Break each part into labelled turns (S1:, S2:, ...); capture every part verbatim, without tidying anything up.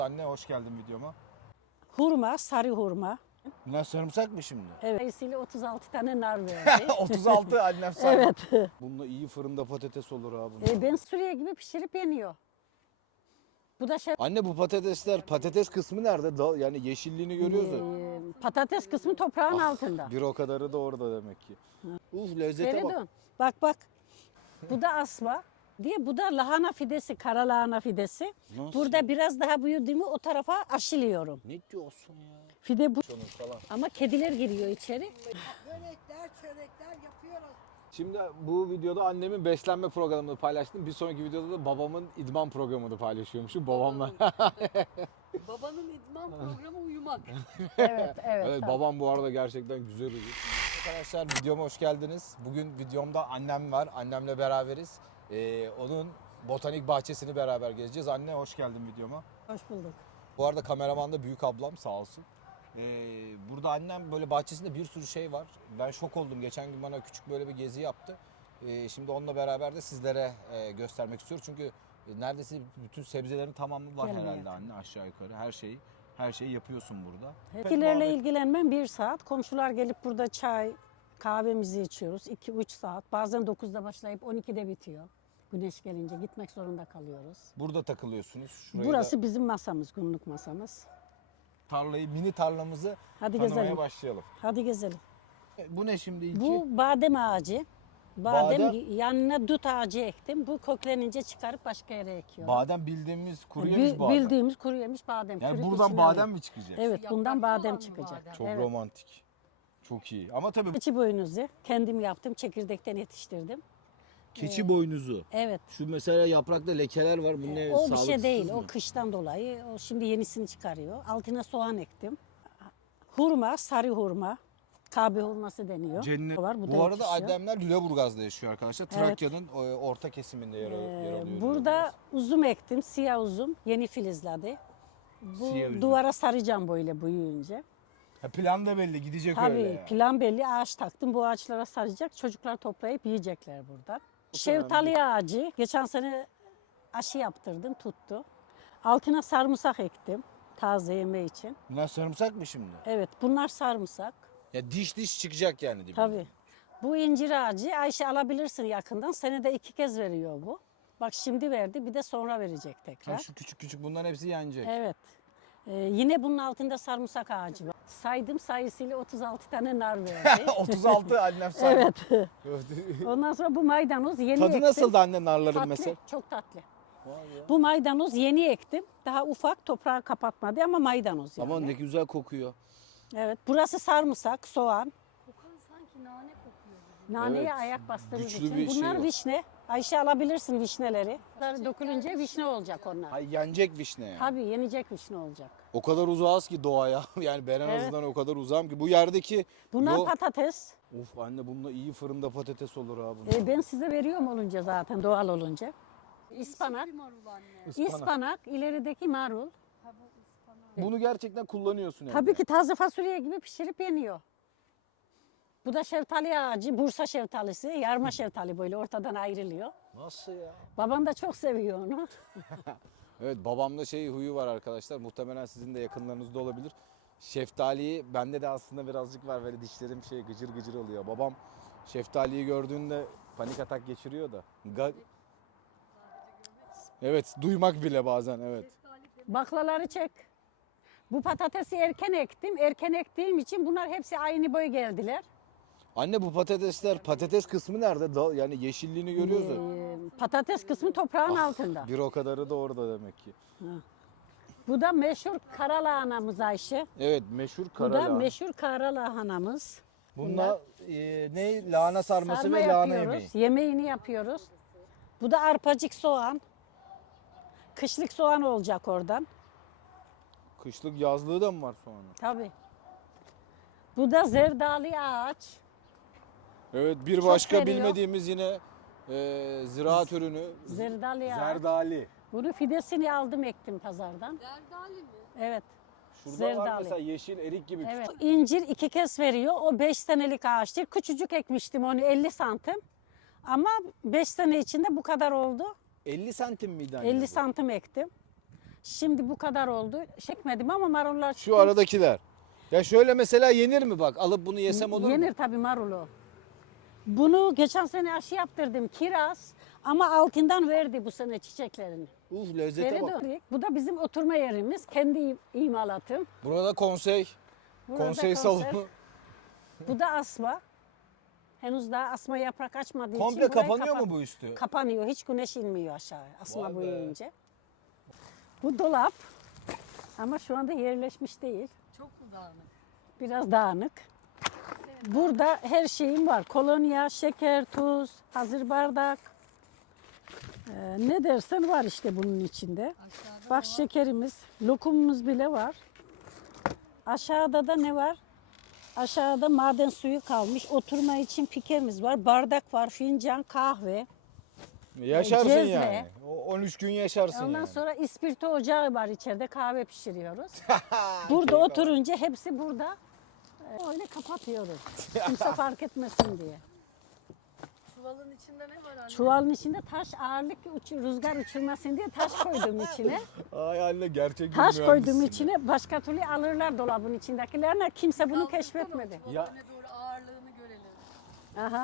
S1: Anne hoş geldin videoma.
S2: Hurma, sarı hurma.
S1: Bunlar sarımsak mı şimdi?
S2: Evet. Dolayısıyla otuz altı tane nar verdi.
S1: otuz altı annem sarımsak.
S2: Evet.
S1: Bununla iyi fırında patates olur abi.
S2: E, ben Suriye gibi pişirip yeniyor. Bu da şey,
S1: Anne bu patatesler, patates kısmı nerede? Da- Yani yeşilliğini görüyoruz da.
S2: e, patates kısmı toprağın altında.
S1: Bir o kadarı da orada demek ki. Uf lezzete bak.
S2: Feridun, bak bak. Bu da asma diye. Bu da lahana fidesi, kara lahana fidesi.
S1: Nasıl?
S2: Burada biraz daha büyüdü mü o tarafa aşılıyorum.
S1: Ne diyorsun ya?
S2: Fide bu.
S1: Şunun falan.
S2: Ama kediler giriyor içeri.
S3: Börekler, çörekler yapıyoruz.
S1: Şimdi bu videoda annemin beslenme programını paylaştım. Bir sonraki videoda da babamın idman programını paylaşıyormuşum babamla.
S3: Babanın idman programı uyumak.
S2: Evet, evet.
S1: Evet,
S2: tamam.
S1: babam bu arada gerçekten güzel uyuyor. Arkadaşlar videoma hoş geldiniz. Bugün videomda annem var. Annemle beraberiz. Ee, onun botanik bahçesini beraber gezeceğiz. Anne hoş geldin videoma.
S2: Hoş bulduk.
S1: Bu arada kameraman da büyük ablam sağ olsun. Ee, burada annem böyle bahçesinde bir sürü şey var. Ben şok oldum. Geçen gün bana küçük böyle bir gezi yaptı. Ee, şimdi onunla beraber de sizlere e, göstermek istiyorum. Çünkü neredeyse bütün sebzelerin tamamı var
S2: Gelin
S1: herhalde
S2: yakın.
S1: anne aşağı yukarı. Her şeyi her şeyi yapıyorsun burada.
S2: Bitkilerle ilgilenmem bir saat. Komşular gelip burada çay, kahvemizi içiyoruz. iki üç saat. Bazen dokuzda başlayıp on ikide bitiyor. Güneş gelince gitmek zorunda kalıyoruz.
S1: Burada takılıyorsunuz. Şurayı
S2: Burası
S1: da
S2: bizim masamız, günlük masamız.
S1: tarlayı, mini tarlamızı
S2: Hadi
S1: tanımaya
S2: gezelim.
S1: başlayalım.
S2: Hadi gezelim.
S1: E, Bu ne şimdi ilki?
S2: Bu badem ağacı. Badem,
S1: Badem-
S2: yanına dut ağacı ektim. Bu köklenince çıkarıp başka yere ekiyorum.
S1: Badem bildiğimiz kuru
S2: Bi-
S1: yemiş badem.
S2: Bildiğimiz kuru yemiş badem.
S1: Yani
S2: Kürük
S1: buradan
S2: içine
S1: badem
S2: alıyor.
S1: mi çıkacak?
S2: Evet,
S3: Yapraklı
S2: bundan badem
S3: olan mı
S2: çıkacak.
S3: badem?
S1: Çok
S2: Evet.
S1: romantik. Çok iyi. Ama tabii
S2: Keçi boynuzu kendim yaptım. Çekirdekten yetiştirdim.
S1: keçi boynuzu.
S2: Evet.
S1: Şu mesela yaprakta lekeler var. Bu ne?
S2: O bir
S1: Sağlıksız
S2: şey değil.
S1: mı?
S2: O kıştan dolayı. O şimdi yenisini çıkarıyor. Altına soğan ektim. Hurma, sarı hurma. Kabe hurması deniyor.
S1: Cennet.
S2: Var, bu,
S1: Bu,
S2: da
S1: arada
S2: yetişiyor.
S1: Lüleburgaz'da Lüleburgaz'da yaşıyor arkadaşlar.
S2: Evet.
S1: Trakya'nın e, orta kesiminde yer, yer
S2: Ee,
S1: alıyor.
S2: burada
S1: Lüleburgaz.
S2: uzum ektim. Siyah uzum. Yeni filizledi. Bu
S1: Siyah üzüm.
S2: duvara saracağım böyle büyüyünce.
S1: Ha, plan da belli gidecek
S2: Tabii
S1: öyle. yani.
S2: plan belli, ağaç taktım. Bu ağaçlara saracak. Çocuklar toplayıp yiyecekler buradan. Şeftali ağacı. Geçen sene aşı yaptırdım, tuttu. Altına sarımsak ektim. Taze yeme için.
S1: Bunlar sarımsak mı şimdi?
S2: Evet, bunlar sarımsak.
S1: Ya diş diş çıkacak yani dibinde.
S2: Tabii. Bu incir ağacı. Ayşe alabilirsin yakından. Senede iki kez veriyor bu. Bak şimdi verdi, bir de sonra verecek
S1: Ha,
S2: tekrar.
S1: şu küçük küçük bunların hepsi yenecek.
S2: Evet. Ee, yine bunun altında sarımsak ağacı var. Saydım sayısıyla otuz altı tane nar verdi.
S1: otuz altı annem saydı.
S2: Evet. Ondan sonra bu maydanoz yeni
S1: Tadı
S2: ektim.
S1: nasıldı anne narların
S2: Tatlı,
S1: mesela?
S2: çok tatlı.
S1: Vay ya.
S2: Bu maydanoz yeni ektim. Daha ufak, toprağı kapatmadı ama maydanoz yani.
S1: Ama ne güzel kokuyor.
S2: Evet, burası sarımsak, soğan.
S3: Kokan sanki nane kokuyor.
S2: Naneye
S1: Evet,
S2: ayak bastığımız
S1: güçlü
S2: için.
S1: bir şey
S2: Bunlar
S1: var.
S2: vişne. Ayşe alabilirsin vişneleri. Bunlar dökülünce vişne olacak onlar.
S1: Ay yenecek vişne yani.
S2: Tabii yenecek vişne olacak.
S1: O kadar uzağız ki doğaya. Yani ben en
S2: Evet.
S1: azından o kadar uzağım ki. Bu yerdeki...
S2: Bunlar
S1: Yo-
S2: patates.
S1: Of anne bununla iyi fırında patates olur abi.
S2: Ee, ben size veriyorum olunca zaten doğal olunca. İspanak.
S3: Bir marul anne.
S1: Ispanak.
S2: İspanak, ilerideki marul.
S3: Ha bu ıspanak.
S1: Bunu gerçekten kullanıyorsun yani.
S2: Tabii ki taze fasulye gibi pişirip yeniyor. Bu da şeftali ağacı, Bursa şeftalisi, yarma şeftali böyle ortadan ayrılıyor.
S1: Nasıl ya?
S2: Babam da çok seviyor onu.
S1: Evet babamda şey huyu var arkadaşlar. Muhtemelen sizin de yakınlarınızda olabilir. Şeftaliyi bende de aslında birazcık var. Böyle dişlerim şey gıcır gıcır oluyor. Babam şeftaliyi gördüğünde panik atak geçiriyor da. Ga- Evet duymak bile bazen evet.
S2: Baklaları çek. Bu patatesi erken ektim. Erken ektiğim için bunlar hepsi aynı boy geldiler.
S1: Anne bu patatesler patates kısmı nerede? Da- Yani yeşilliğini görüyoruz da.
S2: Ee, patates kısmı toprağın altında.
S1: Bir o kadarı da orada demek ki.
S2: Bu da meşhur kara lahanamız Ayşe.
S1: Evet meşhur
S2: Bu da
S1: kara lahana.
S2: meşhur kara lahanamız.
S1: Bunlar e, ne? Lahana sarması
S2: Sarma
S1: ve lahana
S2: yapıyoruz,
S1: yemeği.
S2: yemeğini yapıyoruz. Bu da arpacık soğan. Kışlık soğan olacak oradan.
S1: Kışlık yazlığı da mı var sonra?
S2: Tabii. Bu da zerdali ağaç.
S1: Evet bir
S2: Çok
S1: başka
S2: veriyor.
S1: bilmediğimiz yine e, ziraat ürünü.
S2: Zerdali ağaç.
S1: Zerdali.
S2: Bunu fidesini aldım ektim pazardan.
S3: Zerdali mi?
S2: Evet.
S1: Şurada var
S2: Zerdali.
S1: mesela yeşil erik gibi
S2: Evet.
S1: küçük.
S2: İncir iki kez veriyor. O beş senelik ağaçtır. Küçücük ekmiştim onu elli santim. Ama beş sene içinde bu kadar oldu.
S1: elli santim miydi anne
S2: elli
S1: bu?
S2: santim ektim. Şimdi bu kadar oldu. Çekmedim ama marullar
S1: Şu aradakiler. Ya şöyle mesela yenir mi bak? Alıp bunu yesem olur
S2: yenir
S1: mu?
S2: tabii marulu. Bunu geçen sene aşı yaptırdım kiraz ama altından verdi bu sene çiçeklerini.
S1: Uf lezzete
S2: Geri
S1: bak.
S2: döndük. Bu da bizim oturma yerimiz. Kendi im- imalatım.
S1: Burada konsey.
S2: Burada
S1: konsey
S2: konser.
S1: salonu.
S2: Bu da asma. Henüz daha asma yaprak açmadığı
S1: Komple
S2: için burayı
S1: kapanıyor
S2: kapat-
S1: mu bu üstü?
S2: Kapanıyor. Hiç güneş inmiyor aşağıya asma
S1: Vay be.
S2: büyüyünce. Bu dolap ama şu anda yerleşmiş değil.
S3: Çok mu dağınık?
S2: Biraz dağınık. Burada her şeyim var. Kolonya, şeker, tuz, hazır bardak. Ee, ne dersen var işte bunun içinde.
S3: Aşağıda
S2: Bak
S3: da var.
S2: şekerimiz, lokumumuz bile var. Aşağıda da ne var? Aşağıda maden suyu kalmış. Oturma için pikemiz var. Bardak var, fincan, kahve.
S1: Yaşarsın
S2: Cezve.
S1: yani. O on üç gün yaşarsın
S2: Ondan
S1: yani.
S2: sonra ispirto ocağı var içeride. Kahve pişiriyoruz. Burada
S1: Keyif al.
S2: oturunca hepsi burada. Ee, Öyle kapatıyoruz. Kimse fark etmesin diye.
S3: Çuvalın içinde ne var anne?
S2: Çuvalın içinde taş ağırlık uç, rüzgar uçurmasın diye taş koydum içine.
S1: Ay anne gerçek bir
S2: Taş koydum
S1: mühendissin
S2: içine. Başka türlü alırlar dolabın içindekilerine. Kimse bunu
S3: Kaldırsana
S2: keşfetmedi.
S3: o
S1: Ya-
S3: çuvalın ne doğru ağırlığını görelim.
S2: Aha.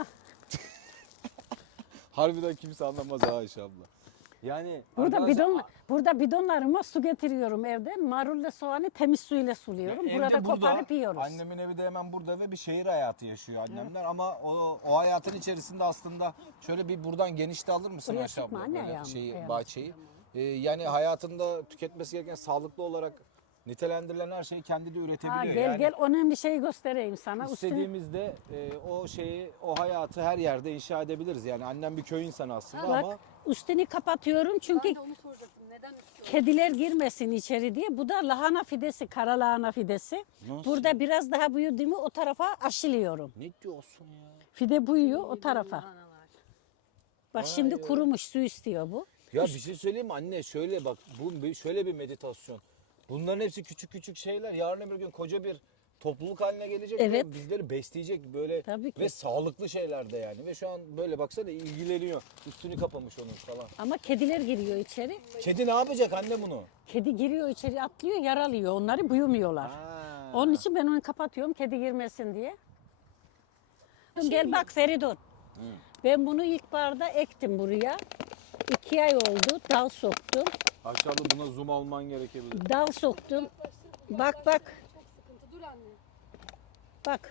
S1: Harbiden kimse anlamaz ha Ayşe abla. Yani
S2: Burada
S1: arkadaşlar,
S2: bidon burada bidonlarıma su getiriyorum evden. Marulle soğanı temiz suyla suluyorum.
S1: evde
S2: Burada
S1: burada,
S2: koparıp yiyoruz.
S1: Annemin evi de hemen burada ve bir şehir hayatı yaşıyor annemler ama o, o hayatın içerisinde aslında şöyle bir buradan genişte alır mısın
S2: Buraya
S1: Ayşe
S2: sıkma
S1: abla?
S2: anne
S1: Böyle
S2: ayağımı,
S1: şeyi,
S2: ayağımı
S1: bahçeyi. Ee, yani hayatında tüketmesi gereken sağlıklı olarak nitelendirilen her şeyi kendi de üretebiliyor.
S2: Ha, gel
S1: yani
S2: gel önemli şeyi göstereyim sana. Üstüne,
S1: istediğimizde e, o şeyi, o hayatı her yerde inşa edebiliriz. Yani annem bir köy insanı aslında
S2: bak
S1: ama
S2: üstünü kapatıyorum çünkü
S3: Ben de onu soracaktım. Neden üstü?
S2: kediler girmesin içeri diye. Bu da lahana fidesi, kara lahana fidesi.
S1: Nasıl?
S2: Burada biraz daha büyüdü mü o tarafa aşılıyorum.
S1: ne diyorsun ya?
S2: Fide büyüyor o tarafa.
S3: Lahanalar.
S2: Bak şimdi kurumuş su istiyor bu.
S1: Ya bir şey söyleyeyim mi anne? Şöyle bak, bu bir- şöyle bir meditasyon. Bunların hepsi küçük küçük şeyler. Yarın öbür gün koca bir topluluk haline gelecek
S2: Evet.
S1: ve bizleri besleyecek böyle
S2: Tabii ki.
S1: ve sağlıklı şeyler de yani. Ve şu an böyle baksana ilgileniyor. Üstünü kapamış onun falan.
S2: Ama kediler giriyor içeri.
S1: Kedi ne yapacak anne bunu?
S2: Kedi giriyor içeri atlıyor yaralıyor onları büyümüyorlar.
S1: Ha.
S2: Onun için ben onu kapatıyorum kedi girmesin diye. Gel bak Feridun. Ben bunu ilkbaharda ektim buraya. İki ay oldu. Dal soktum.
S1: Aşağıda buna zoom alman gerekebilir.
S2: Dal soktum. Bak bak.
S3: Çok sıkıntı. Dur anne.
S2: Bak.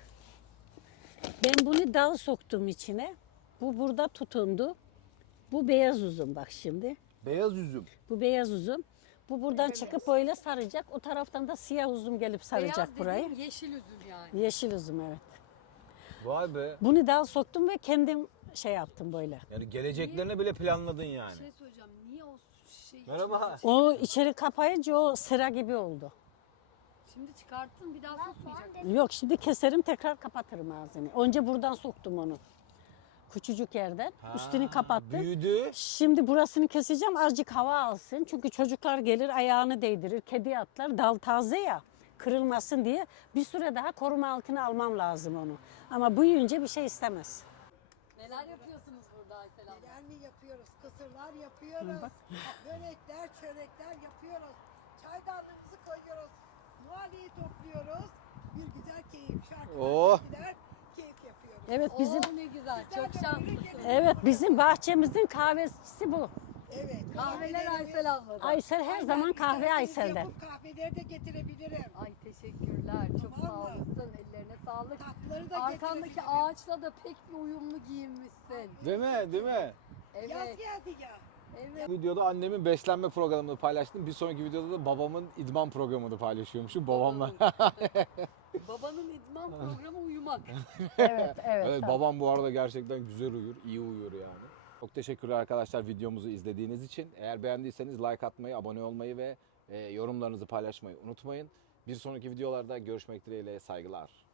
S2: Ben bunu dal soktum içine. Bu burada tutundu. Bu beyaz uzun bak şimdi.
S1: Beyaz üzüm.
S2: Bu beyaz uzun. Bu buradan çıkıp böyle saracak. O taraftan da siyah uzun gelip saracak
S3: Beyaz
S2: burayı.
S3: dediğim yeşil üzüm yani.
S2: Yeşil uzun evet.
S1: Vay be.
S2: Bunu dal soktum ve kendim şey yaptım böyle.
S1: Yani geleceklerini bile planladın
S3: Bir
S1: yani.
S3: şey söyleyeceğim. Niye o şey...
S1: Merhaba.
S2: O içeri kapayınca o sıra gibi oldu.
S3: Şimdi çıkarttın bir daha sokmayacak.
S2: Yok şimdi keserim tekrar kapatırım ağzını. Önce buradan soktum onu. Küçücük yerden. Üstünü kapattım.
S1: Büyüdü.
S2: Şimdi burasını keseceğim azıcık hava alsın. Çünkü çocuklar gelir ayağını değdirir. Kedi atlar. Dal taze ya. Kırılmasın diye bir süre daha koruma altına almam lazım onu. Ama büyüyünce bir şey istemez.
S3: Neler yapıyorsunuz burada Aysel abla?
S4: Neler mi yapıyoruz? Kısırlar yapıyoruz. Börekler, çörekler yapıyoruz. Çaydanlığımızı koyuyoruz. Muhalleyi topluyoruz. Bir güzel keyif.
S1: Oh.
S4: Şarkılar, keyif yapıyoruz.
S2: Evet bizim
S3: Oo ne güzel. Çok
S4: Sizler de böyle
S3: şanslısın.
S4: gelin.
S2: evet bizim bahçemizin kahvesi bu.
S4: Evet.
S3: Kahveler
S4: kahvelerimiz-
S3: Aysel ablada.
S2: Aysel her
S4: Aynen,
S2: zaman kahve
S4: isterseniz
S2: Aysel'den.
S4: yapıp kahveleri de getirebilirim.
S3: Ay teşekkürler. Çok
S4: Tamam
S3: sağ
S4: mı?
S3: olasın. Ellerine sağlık.
S4: Tatlıları da
S3: Arkandaki
S4: getirebilirim.
S3: ağaçla da pek bir uyumlu giyinmişsin.
S1: Değil mi? Değil mi?
S4: Yaz
S3: Evet.
S4: geldi ya.
S3: Evet.
S1: Bu videoda annemin beslenme programını paylaştım. Bir sonraki videoda da babamın idman programını paylaşıyormuşum babamla.
S3: Babanın idman programı uyumak.
S2: Evet, evet.
S1: Evet
S2: tabii.
S1: babam bu arada gerçekten güzel uyur, iyi uyur yani. Çok teşekkürler arkadaşlar videomuzu izlediğiniz için. Eğer beğendiyseniz like atmayı, abone olmayı ve e, yorumlarınızı paylaşmayı unutmayın. Bir sonraki videolarda görüşmek dileğiyle saygılar.